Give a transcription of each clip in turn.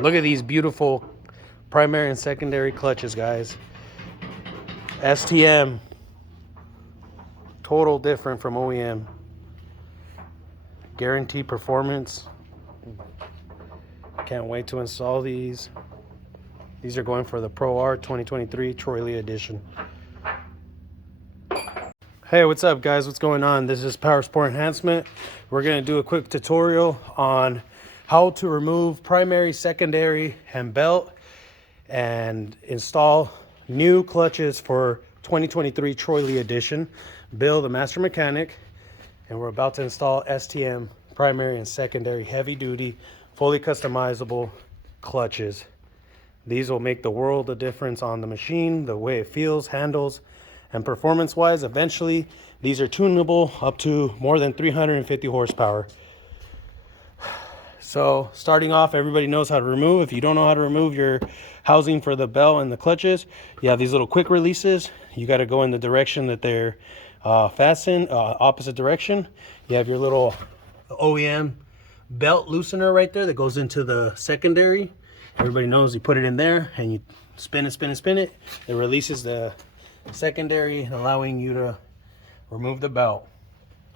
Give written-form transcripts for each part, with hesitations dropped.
Look at these beautiful primary and secondary clutches, guys. STM, total different from OEM. Guaranteed performance. Can't wait to install these. These are going for the Pro R 2023 Troy Lee edition. Hey, what's up, guys? What's going on? This is Powersport Enhancement. We're going to do a quick tutorial on how to remove primary, secondary, and belt and install new clutches for 2023 Troy Lee edition. Bill, the master mechanic, and we're about to install STM primary and secondary heavy duty, fully customizable clutches. These will make the world of difference on the machine, the way it feels, handles, and performance wise. Eventually these are tunable up to more than 350 horsepower. So starting off, everybody knows how to remove. If you don't know how to remove your housing for the belt and the clutches, you have these little quick releases. You got to go in the direction that they're fastened, opposite direction. You have your little OEM belt loosener right there that goes into the secondary. Everybody knows you put it in there and you spin it, spin it, spin it. It releases the secondary, allowing you to remove the belt.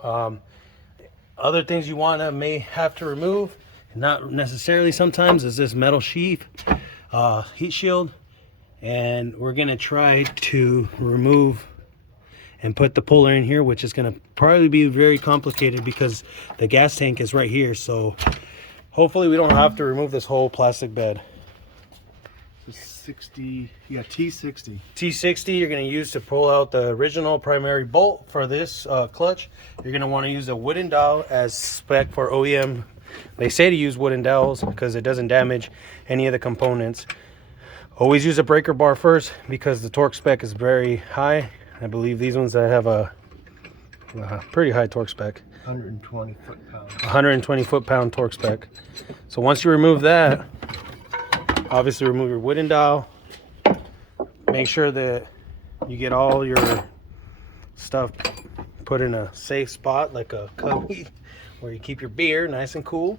Other things you may have to remove, not necessarily sometimes, is this metal sheath, heat shield, and we're gonna try to remove and put the puller in here, which is gonna probably be very complicated because the gas tank is right here. So hopefully we don't have to remove this whole plastic bed. 60, yeah, T60. T60 you're going to use to pull out the original primary bolt for this clutch. You're going to want to use a wooden dowel as spec for OEM. They say to use wooden dowels because it doesn't damage any of the components. Always use a breaker bar first because the torque spec is very high. I believe these ones that have a pretty high torque spec. 120 foot-pound. 120 foot-pound torque spec. So once you remove that, obviously remove your wooden dowel. Make sure that you get all your stuff put in a safe spot, like a cubby where you keep your beer nice and cool.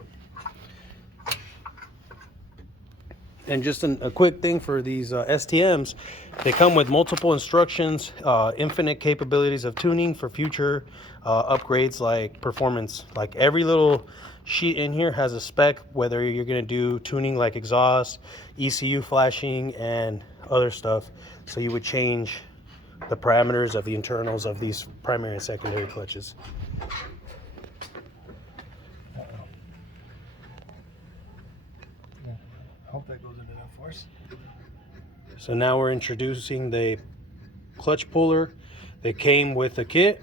And just a quick thing for these STMs, they come with multiple instructions, infinite capabilities of tuning for future upgrades like performance. Like every little sheet in here has a spec, whether you're going to do tuning like exhaust, ECU flashing, and other stuff. So you would change the parameters of the internals of these primary and secondary clutches. Hope that goes into enough force. So now we're introducing the clutch puller that came with the kit.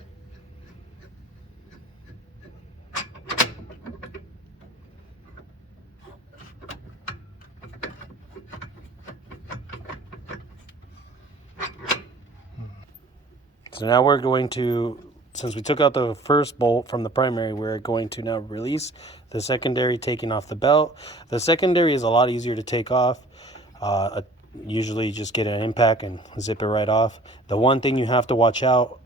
So now we're going to, since we took out the first bolt from the primary, we're going to now release the secondary, taking off the belt. The secondary is a lot easier to take off. Usually just get an impact and zip it right off. The one thing you have to watch out,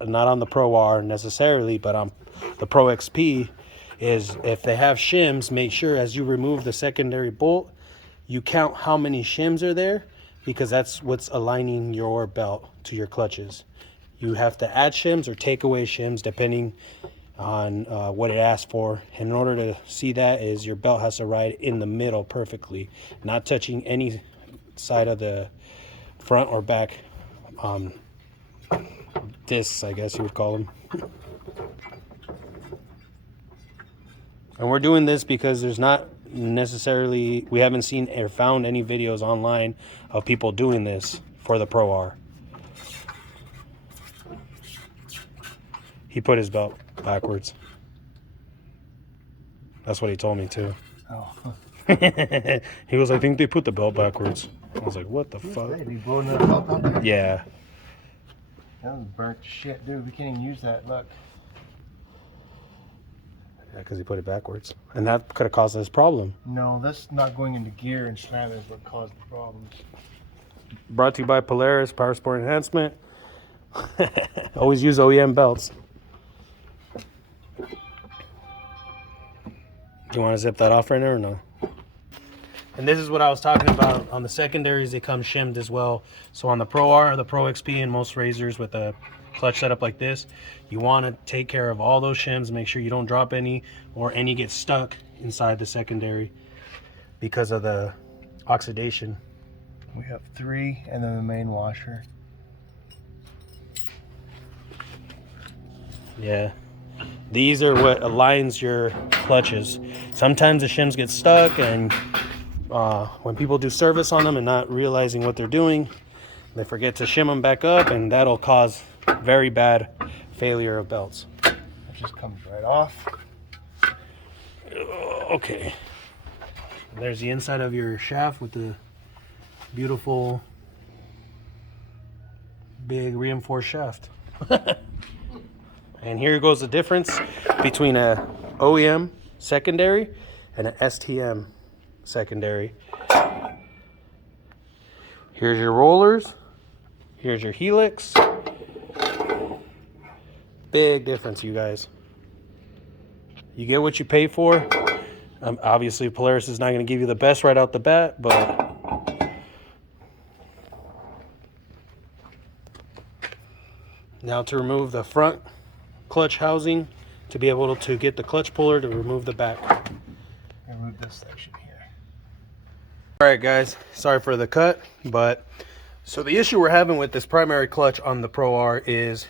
not on the Pro R necessarily, but on the Pro XP, is if they have shims, make sure as you remove the secondary bolt, you count how many shims are there, because that's what's aligning your belt to your clutches. You have to add shims or take away shims depending on what it asks for. And in order to see that, is your belt has to ride in the middle perfectly, not touching any side of the front or back discs, I guess you would call them. And we're doing this because there's not necessarily, we haven't seen or found any videos online of people doing this for the Pro R. He put his belt backwards. That's what he told me too. Oh. He goes, I think they put the belt backwards. I was like, what the fuck? Hey, you blowing that belt out there? Yeah. That was burnt to shit, dude. We can't even use that. Look. Yeah, because he put it backwards. And that could have caused this problem. No, that's not going into gear and slamming is what caused the problems. Brought to you by Polaris Powersport Enhancement. Always use OEM belts. You want to zip that off right now or no? And this is what I was talking about. On the secondaries, they come shimmed as well. So on the Pro R, the Pro XP, and most razors with a clutch setup like this, you want to take care of all those shims, make sure you don't drop any, or any get stuck inside the secondary because of the oxidation. We have 3 and then the main washer. Yeah, these are what aligns your clutches. Sometimes the shims get stuck, and when people do service on them and not realizing what they're doing, they forget to shim them back up, and that'll cause very bad failure of belts. It just comes right off. Okay, there's the inside of your shaft with the beautiful big reinforced shaft. And here goes the difference between a OEM secondary and an STM secondary. Here's your rollers. Here's your helix. Big difference, you guys. You get what you pay for. Obviously, Polaris is not going to give you the best right out the bat, but now to remove the front clutch housing, to be able to get the clutch puller to remove the back. Remove this section here. All right, guys, sorry for the cut, but so the issue we're having with this primary clutch on the Pro R is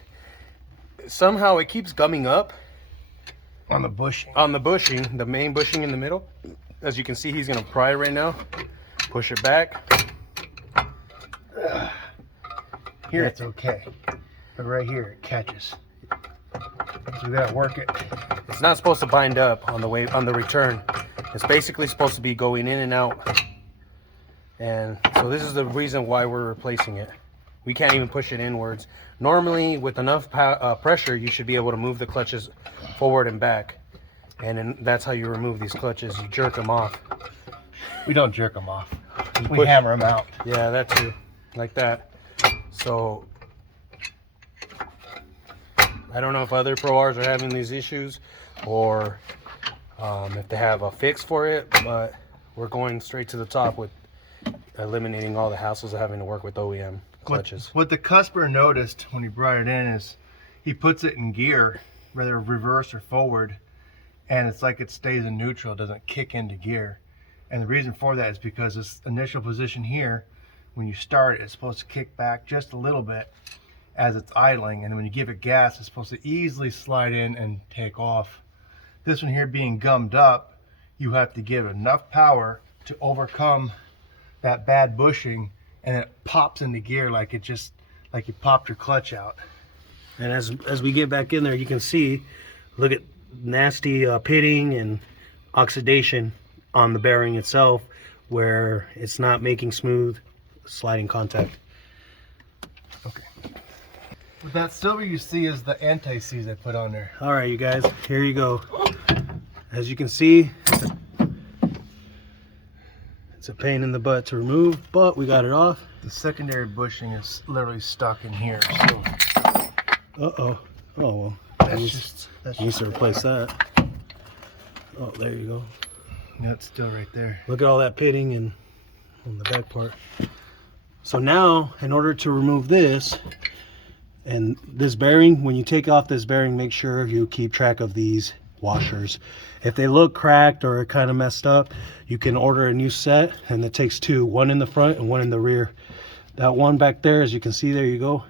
somehow it keeps gumming up On the bushing. on the bushing, the main bushing in the middle. As you can see, he's gonna pry right now. Push it back. Here it's okay, but right here it catches. So we gotta work it. It's not supposed to bind up on the way on the return. It's basically supposed to be going in and out. And so this is the reason why we're replacing it. We can't even push it inwards. Normally, with enough pressure, you should be able to move the clutches forward and back. And then that's how you remove these clutches. You jerk them off. We don't jerk them off. We push- hammer them out. Yeah, that too. Like that. So I don't know if other Pro Rs are having these issues or if they have a fix for it, but we're going straight to the top with eliminating all the hassles of having to work with OEM clutches. What the cusper noticed when he brought it in is he puts it in gear, whether reverse or forward, and it's like it stays in neutral, it doesn't kick into gear. And the reason for that is because this initial position here, when you start, it's supposed to kick back just a little bit as it's idling, and then when you give it gas, it's supposed to easily slide in and take off. This one here being gummed up, you have to give enough power to overcome that bad bushing, and it pops into gear like it just like you popped your clutch out. And as we get back in there, you can see, look at nasty pitting and oxidation on the bearing itself, where it's not making smooth sliding contact. Okay. That silver you see is the anti-seize I put on there. All right, you guys, here you go. As you can see, it's a pain in the butt to remove, but we got it off. The secondary bushing is literally stuck in here, so Uh-oh. Oh, well. that's Needs to replace that. Oh, there you go. no, it's still right there. Look at all that pitting and on the back part. So now, in order to remove this and this bearing, when you take off this bearing, make sure you keep track of these washers. If they look cracked or kind of messed up, you can order a new set, and it takes 2, one in the front and one in the rear. That one back there, as you can see, there you go.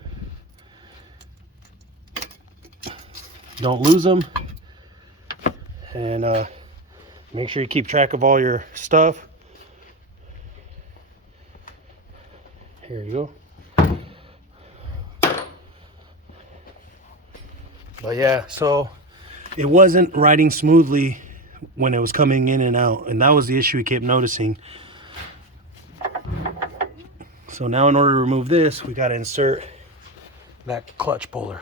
Don't lose them, and make sure you keep track of all your stuff. Here you go. But yeah, so it wasn't riding smoothly when it was coming in and out, and that was the issue we kept noticing. So now, in order to remove this, we got to insert that clutch puller.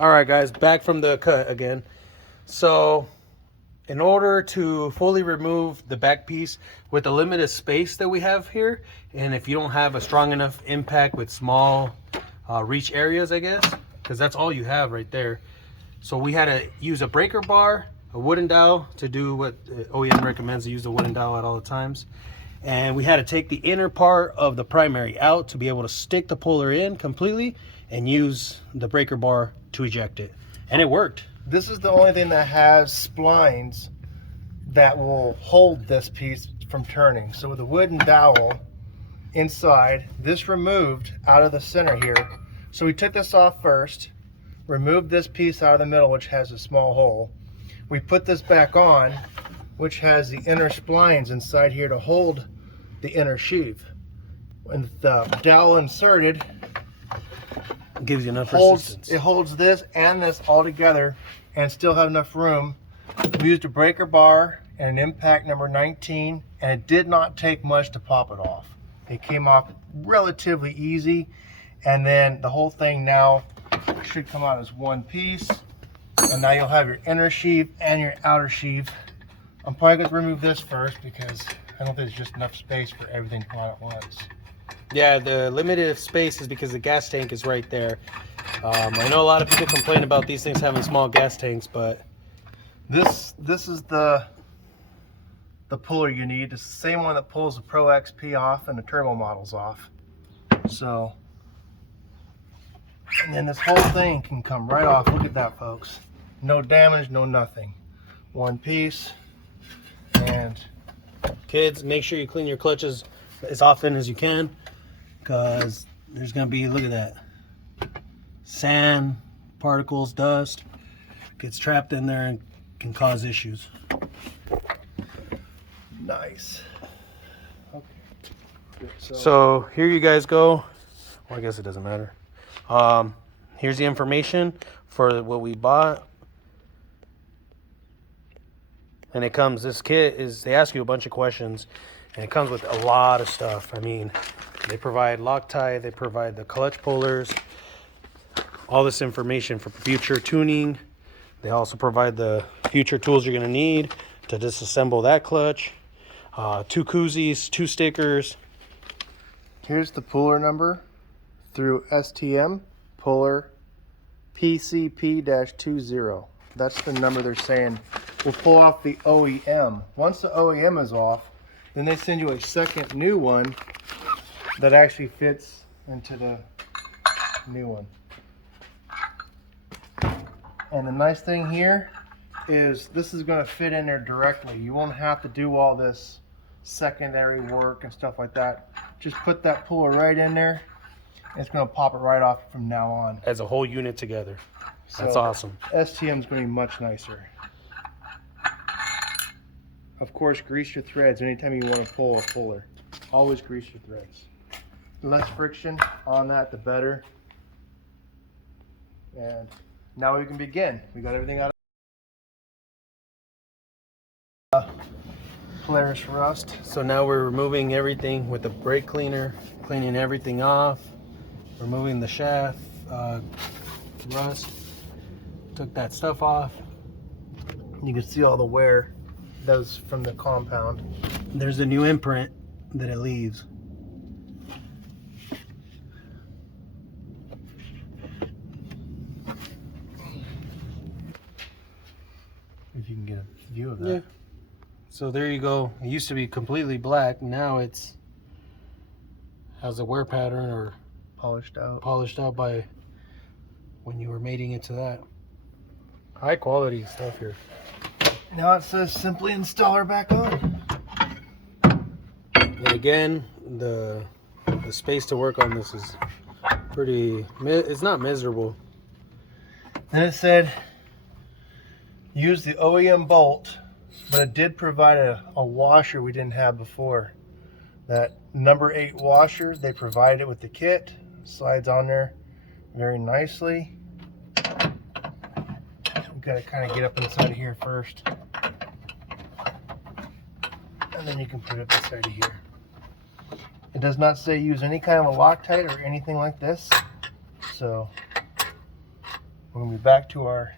All right, guys, back from the cut again. So in order to fully remove the back piece with the limited space that we have here, and if you don't have a strong enough impact with small reach areas, I guess, because that's all you have right there. So we had to use a breaker bar, a wooden dowel to do what OEM recommends, to use the wooden dowel at all the times. And we had to take the inner part of the primary out to be able to stick the puller in completely and use the breaker bar to eject it. And it worked. This is the only thing that has splines that will hold this piece from turning. So with a wooden dowel inside, this removed out of the center here. So we took this off first, removed this piece out of the middle, which has a small hole. We put this back on, which has the inner splines inside here to hold the inner sheave. When the dowel inserted, It gives you enough resistance. it holds this and this all together and still have enough room. We used a breaker bar and an impact number 19, and it did not take much to pop it off. It came off relatively easy, and then the whole thing now should come out as one piece, and now you'll have your inner sheave and your outer sheave. I'm probably going to remove this first because I don't think there's just enough space for everything to come out at once. Yeah, the limited space is because the gas tank is right there. I know a lot of people complain about these things having small gas tanks, but This is the puller you need. It's the same one that pulls the Pro XP off and the turbo models off. So, and then this whole thing can come right off. Look at that, folks. No damage, no nothing. One piece. And kids, make sure you clean your clutches as often as you can, because there's gonna be, look at that, sand, particles, dust gets trapped in there and can cause issues. nice. Okay. Good. So here you guys go. Well, I guess it doesn't matter. Here's the information for what we bought. And it comes, this kit is, they ask you a bunch of questions, and it comes with a lot of stuff. I mean, they provide Loctite, they provide the clutch pullers, all this information for future tuning. They also provide the future tools you're gonna need to disassemble that clutch. 2 koozies, 2 stickers. Here's the puller number through STM, puller PCP-20. That's the number they're saying will pull off the OEM. Once the OEM is off, then they send you a second new one that actually fits into the new one. And the nice thing here is this is going to fit in there directly. You won't have to do all this secondary work and stuff like that. Just put that puller right in there, and it's going to pop it right off from now on. As a whole unit together. That's So, awesome. STM is going to be much nicer. Of course, grease your threads anytime you want to pull a puller. Always grease your threads. The less friction on that, the better. And now we can begin. We got everything out of Polaris rust. So now we're removing everything with the brake cleaner, cleaning everything off, removing the shaft, rust, took that stuff off. You can see all the wear that was from the compound. There's a new imprint that it leaves. If you can get a view of that. Yeah. So there you go. It used to be completely black. Now it's has a wear pattern or Polished out. polished out by when you were mating it to that. High quality stuff here. Now it says simply install her back on. And again, the space to work on this is pretty, it's not miserable. Then it said use the OEM bolt, but it did provide a washer we didn't have before. That number 8 washer, they provided it with the kit. Slides on there very nicely. We've got to kind of get up inside of here first. And then you can put it inside of here. It does not say use any kind of a Loctite or anything like this. So we're going to be back to our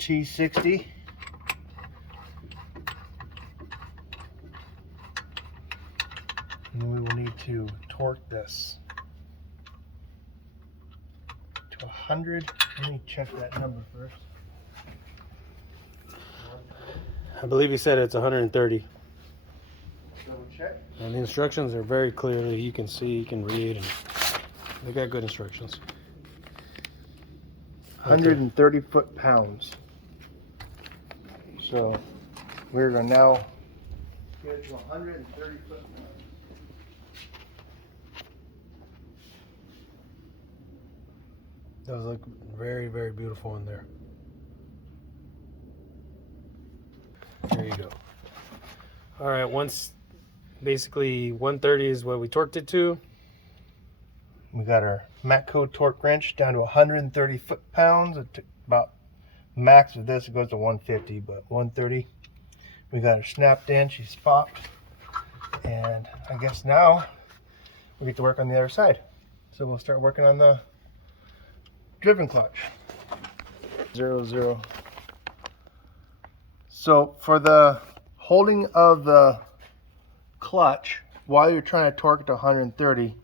T60. And we will need to torque this to 100. Let me check that number first. I believe he said it's 130. Double check. And the instructions are very clearly, you can see, you can read, and they got good instructions. 130 foot-pounds. So we're going to now get it to 130 foot-pounds. Does look very, very beautiful in there. There you go. All right, basically 130 is what we torqued it to. We got our Matco torque wrench down to 130 foot-pounds. It took about max of this, it goes to 150, but 130. We got her snapped in, she's popped. And I guess now we get to work on the other side. So we'll start working on the driven clutch. 0. So for the holding of the clutch while you're trying to torque it to 130,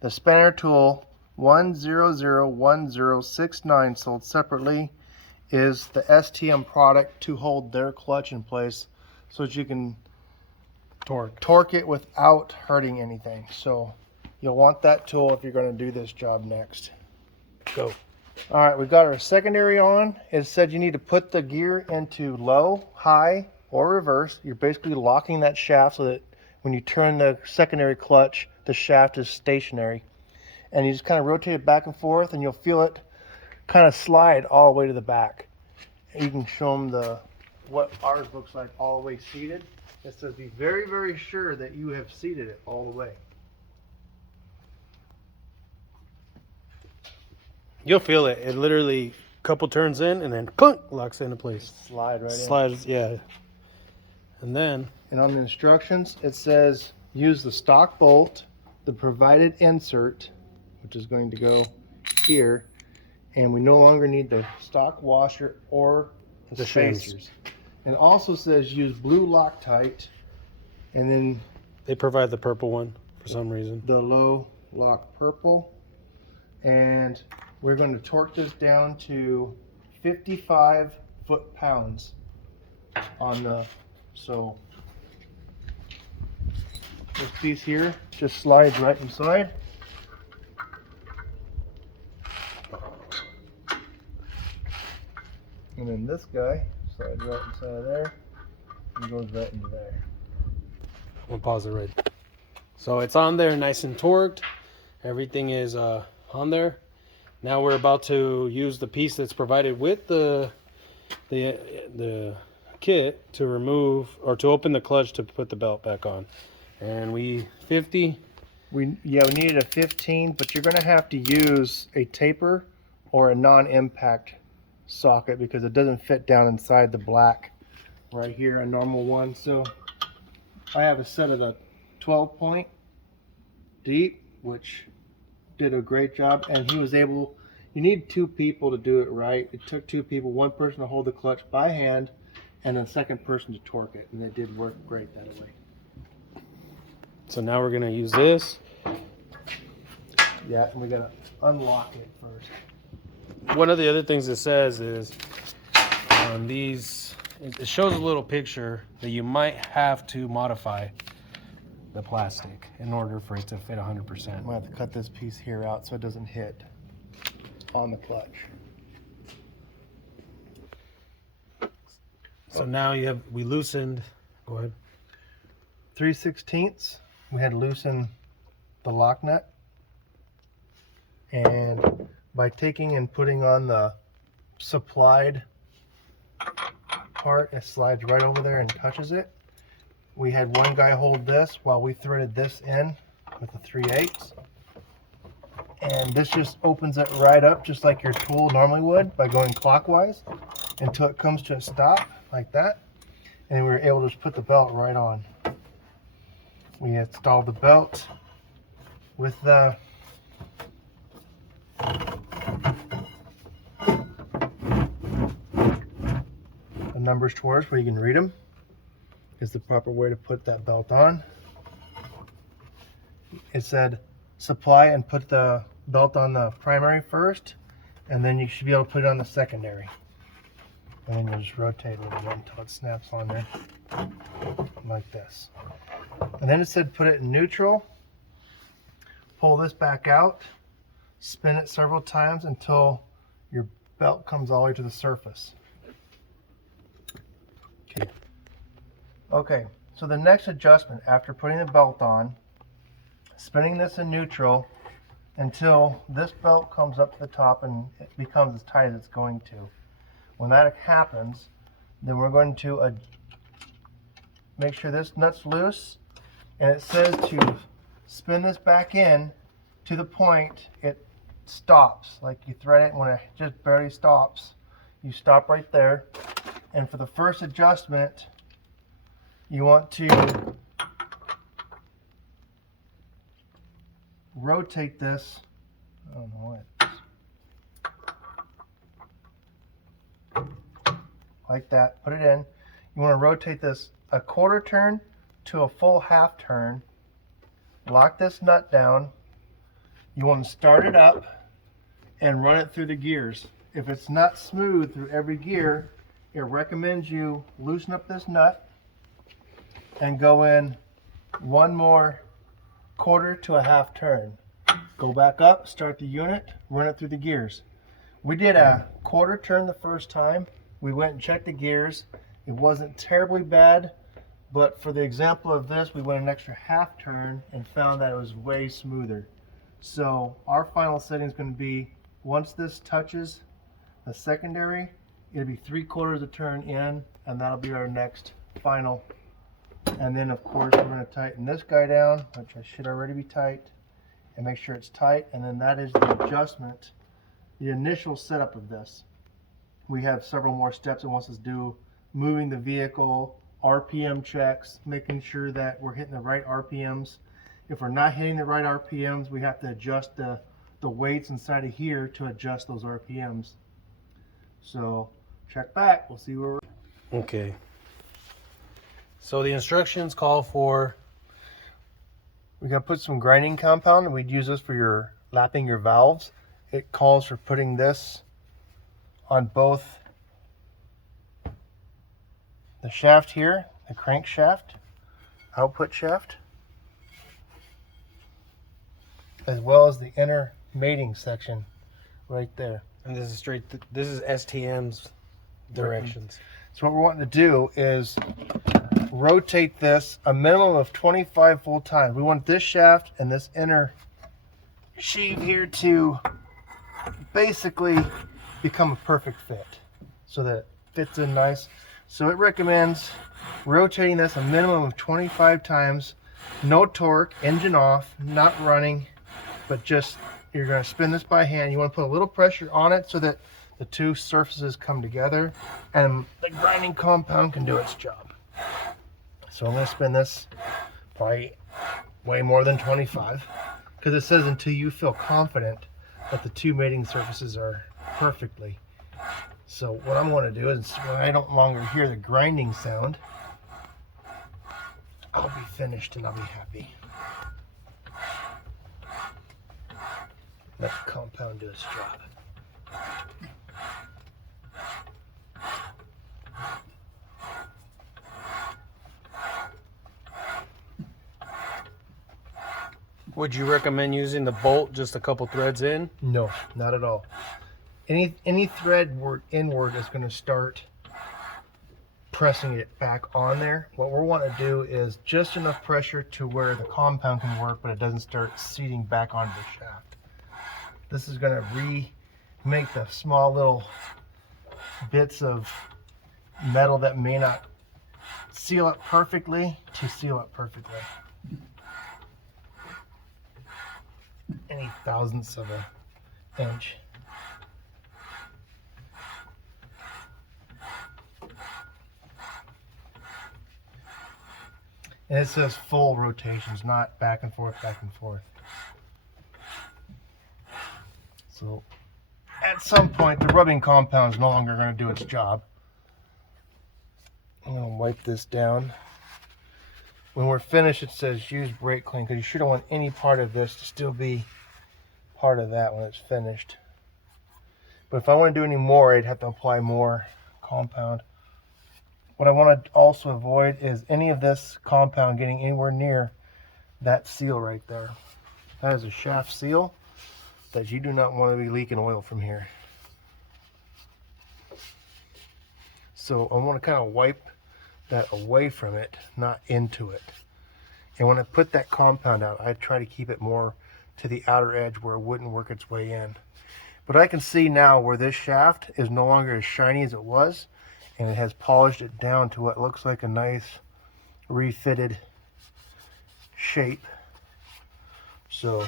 the spanner tool 1001069 sold separately is the STM product to hold their clutch in place so that you can torque it without hurting anything. So you'll want that tool if you're going to do this job next. Go. All right, we got our secondary on. It said you need to put the gear into low, high, or reverse. You're basically locking that shaft so that when you turn the secondary clutch, the shaft is stationary. And you just kind of rotate it back and forth, and you'll feel it kind of slide all the way to the back. And you can show them what ours looks like all the way seated. It says be very, very sure that you have seated it all the way. You'll feel it. It literally, couple turns in and then clunk, locks into place. Slide right in. Slides, yeah. And then, and on the instructions, it says use the stock bolt, the provided insert, which is going to go here, and we no longer need the stock washer or the spacers. And also says use blue Loctite, and then they provide the purple one for some reason. The low lock purple. And we're going to torque this down to 55 foot-pounds on the, so this piece here just slides right inside. And then this guy slides right inside of there and goes right into there. We'll pause it right. So it's on there, nice and torqued. Everything is on there. Now we're about to use the piece that's provided with the kit to remove or to open the clutch to put the belt back on. And we needed a 15, but you're going to have to use a taper or a non-impact socket because it doesn't fit down inside the black right here, a normal one. So I have a set of the 12-point deep, which did a great job, and he was able, you need 2 people to do it right. It took 2 people, 1 person to hold the clutch by hand and a second person to torque it, and it did work great that way. So now we're going to use this. Yeah, and we got to unlock it first. One of the other things it says is on these, it shows a little picture that you might have to modify the plastic in order for it to fit 100%. I'm going to have to cut this piece here out so it doesn't hit on the clutch. So now we loosened, go ahead. 3/16, we had to loosen the lock nut. And by taking and putting on the supplied part, it slides right over there and touches it. We had one guy hold this while we threaded this in with the 3/8. And this just opens it right up just like your tool normally would by going clockwise until it comes to a stop like that. And we were able to just put the belt right on. We installed the belt with the numbers towards where you can read them is the proper way to put that belt on. It said supply and put the belt on the primary first, and then you should be able to put it on the secondary. And then you just rotate a little bit until it snaps on there, like this. And then it said put it in neutral, pull this back out, spin it several times until your belt comes all the way to the surface. Okay, so the next adjustment after putting the belt on, spinning this in neutral until this belt comes up to the top and it becomes as tight as it's going to. When that happens, then we're going to make sure this nut's loose, and it says to spin this back in to the point it stops. Like you thread it, and when it just barely stops, you stop right there. And for the first adjustment, you want to rotate this. I don't know what it is. Like that, put it in. You want to rotate this a quarter turn to a full half turn. Lock this nut down. You want to start it up and run it through the gears. If it's not smooth through every gear, it recommends you loosen up this nut and go in one more quarter to a half turn. Go back up, start the unit, run it through the gears. We did a quarter turn the first time. We went and checked the gears. It wasn't terribly bad, but for the example of this, we went an extra half turn and found that it was way smoother. So our final setting is going to be, once this touches the secondary, it'll be 3/4 a turn in, and that'll be our next final. And then of course we're going to tighten this guy down, which I should already be tight, and make sure it's tight. And then that is the adjustment, the initial setup of this. We have several more steps it wants us to do, moving the vehicle, RPM checks, making sure that we're hitting the right RPMs. If we're not hitting the right RPMs, we have to adjust the weights inside of here to adjust those RPMs. So check back, we'll see where we're... Okay. So the instructions call for... We got to put some grinding compound, and we'd use this for your lapping your valves. It calls for putting this on both the shaft here, the crankshaft, output shaft, as well as the inner mating section right there. And this is this is STM's directions. So what we're wanting to do is rotate this a minimum of 25 full times. We want this shaft and this inner sheave here to basically become a perfect fit so that it fits in nice. So it recommends rotating this a minimum of 25 times, no torque, engine off, not running, but just you're going to spin this by hand. You want to put a little pressure on it so that the two surfaces come together and the grinding compound can do its job. So I'm going to spin this probably way more than 25, because it says until you feel confident that the two mating surfaces are perfectly. So what I'm going to do is, when I don't longer hear the grinding sound, I'll be finished and I'll be happy. Let the compound do its job. Would you recommend using the bolt just a couple threads in? No, not at all. Any thread inward is going to start pressing it back on there. What we want to do is just enough pressure to where the compound can work, but it doesn't start seating back onto the shaft. This is going to make the small little bits of metal that may not seal it perfectly to seal it perfectly. Any thousandths of an inch. And it says full rotations, not back and forth, back and forth. So at some point, the rubbing compound is no longer going to do its job. I'm going to wipe this down. When we're finished, it says use brake clean, because you shouldn't want any part of this to still be part of that when it's finished. But if I want to do any more, I'd have to apply more compound. What I want to also avoid is any of this compound getting anywhere near that seal right there. That is a shaft seal that you do not want to be leaking oil from here. So I want to kind of wipe that away from it, not into it. And when I put that compound out, I try to keep it more to the outer edge where it wouldn't work its way in. But I can see now where this shaft is no longer as shiny as it was, and it has polished it down to what looks like a nice refitted shape. So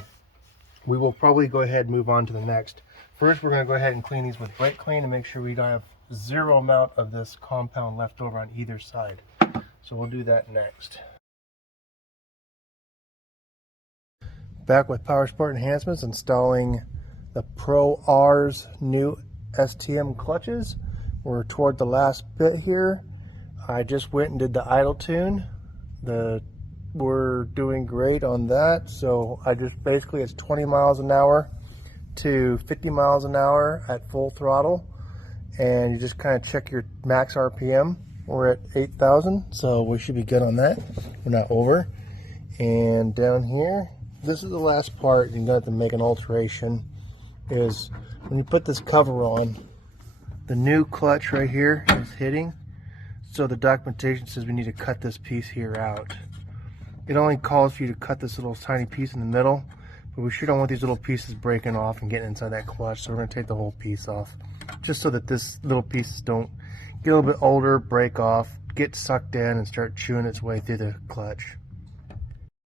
we will probably go ahead and move on to the next. First, we're going to go ahead and clean these with brake clean and make sure we don't have zero amount of this compound left over on either side. So we'll do that next. Back with Powersport Enhancements, installing the Pro R's new STM clutches. We're toward the last bit here. I just went and did the idle tune. We're doing great on that. So I just basically, it's 20 miles an hour to 50 miles an hour at full throttle. And you just kind of check your max RPM. We're at 8,000, so we should be good on that. We're not over. And down here, this is the last part. You're going to have to make an alteration. Is when you put this cover on, the new clutch right here is hitting. So the documentation says we need to cut this piece here out. It only calls for you to cut this little tiny piece in the middle, but we sure don't want these little pieces breaking off and getting inside that clutch. So we're going to take the whole piece off, just so that this little pieces don't get a little bit older, break off, get sucked in, and start chewing its way through the clutch.